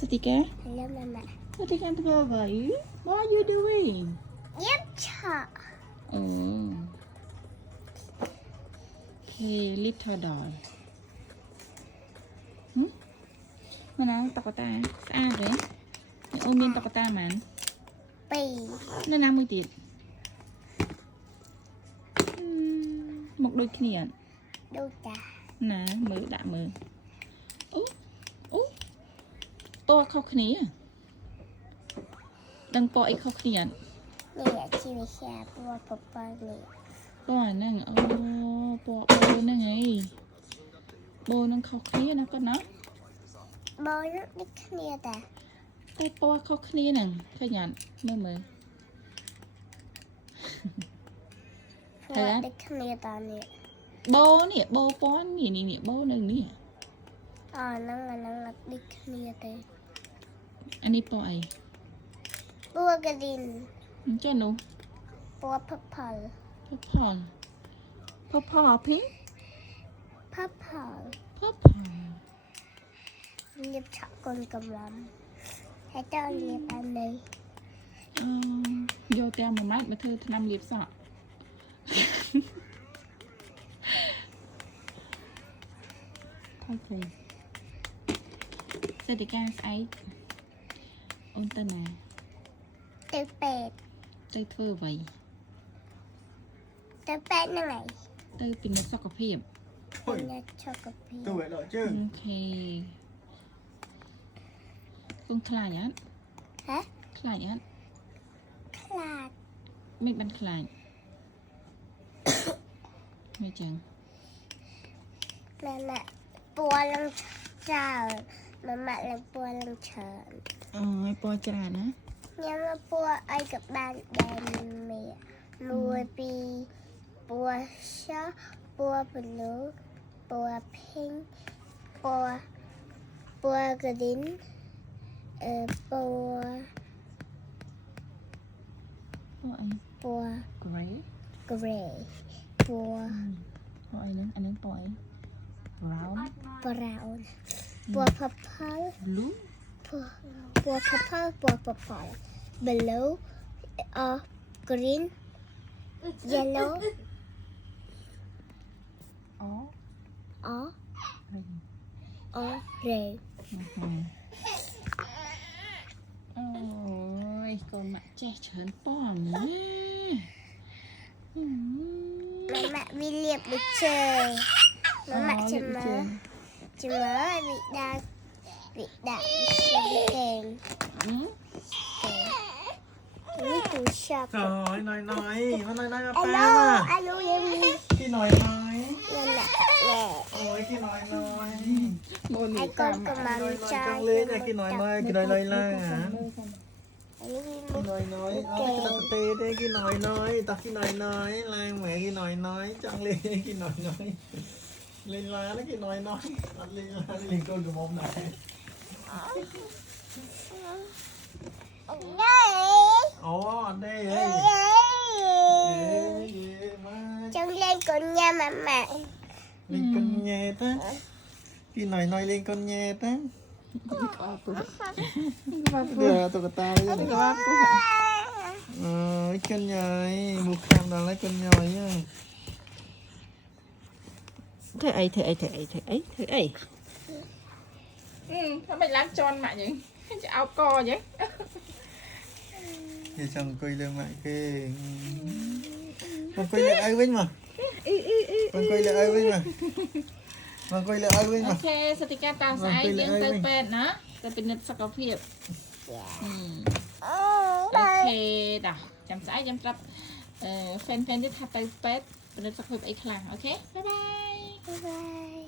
Satika? Hello, Mama. Satikaធ្វើអ្វី What are you doing? ៀបឆក់ Oh. Hey, little doll. ម៉ណៅតុក្កតាស្អាតទេអូនមានតុក្កតាហ្មង 2 នៅណាមួយទៀតមកដូចគ្នាអត់ ដូចតា ណាមើលដាក់មើលអូអូពណ៌ខុសគ្នាដឹងពណ៌អីខុសគ្នាអត់ នេះជីវិសាពណ៌ពប៉ានេះ ពណ៌ហ្នឹងអូពណ៌បូហ្នឹងហីបូហ្នឹងខុសគ្នាណាគាត់ណា បោដូចគ្នាតា តែពណ៌ខុសគ្នាហ្នឹងឃើញអត់មើល ពណ៌ដូចគ្នាតានេះ បូនេះបូពណ៌នេះបូនៅនេះ អាហ្នឹងដូចគ្នាទេ អានេះពណ៌អី ពណ៌ក្រីន អញ្ចឹងនោះ ពណ៌ purple purple pink purple purple ៀបឆក់កូនកំឡំហើយតើៀបអានេះ យកតែមួយម៉ាច់មកធ្វើថ្នាំលាបសក់ថៃព្រៃសេដ្ឋកិច្ចស្អែកអូនទៅណា ទៅពេទ្យ ទៅធ្វើអ្វី ទៅពេទ្យហ្នឹងហើយ ទៅពិនិត្យសុខភាព អ្នកឆក់កាពី tôi vậy đó chứ អូខេគង់ខ្លាចអត់ ហ៎ ខ្លាចអត់ ខ្លាច មិនបានខ្លាចមិនចឹង ម៉ាម៉ាពណ៌ឡើងច្រើនម៉ាម៉ាឡើងពណ៌ឡើងច្រើន អូយពណ៌ច្រើនណា ញ៉ាំពណ៌អីក៏បានដែរមីមួយពីរពណ៌ឆោពណ៌ blue ពណ៌ pink ពណ៌ green ពណ៌ ពណ៌អី ពណ៌ gray gray ពណ៌ ពណ៌អីហ្នឹងអាហ្នឹងពណ៌អី brown brown ពណ៌ purple blue ពណ៌ purple ពណ៌ purple blue green yellow អូ red អូយកូនម៉ាក់ចេះច្រើនពណ៌ណា ម៉ាម៉ាវាលាបដូចជើងម៉ាម៉ាចាំមើលវាដាក់វាកេងនេះទូឆាប់ trời nói nó nói Alo ba alo em cái nói nè ôi cái nói មួយនេះ ai តា con ម cầm mà nói trai trăng lên này cái nói la hả cái nói cái ta tê đây cái nói ta cái nói la mẹ cái nói trăng lên cái nói lên la đó cái nói lên la lên con của mông này ồ đây chân lên con nha mama lên con nhẹ ta cái nói lên con nhẹ ta giờ tôi ta đây này con nhồi một cam là lấy con nhồi nha ធ្វើអីធ្វើអីថាមិនឡើងជន់ម៉ាក់អញ្ចឹងจะเอาកអញ្ចឹង thì chồng quay lên mạng kê con quay lại ai với mà con quay lại ai với mà con quay lại ai với អូ mà ខេសតិកាតាស្អែកយើងទៅពេទ្យណាទៅពិនិត្យសុខភាពអូខេតាចាំស្អែកចាំប្រាប់ហ្វេនទៀតថាទៅពេទ្យពិនិត្យសុខភាពអីខ្លះអូខេបាយបាយ bye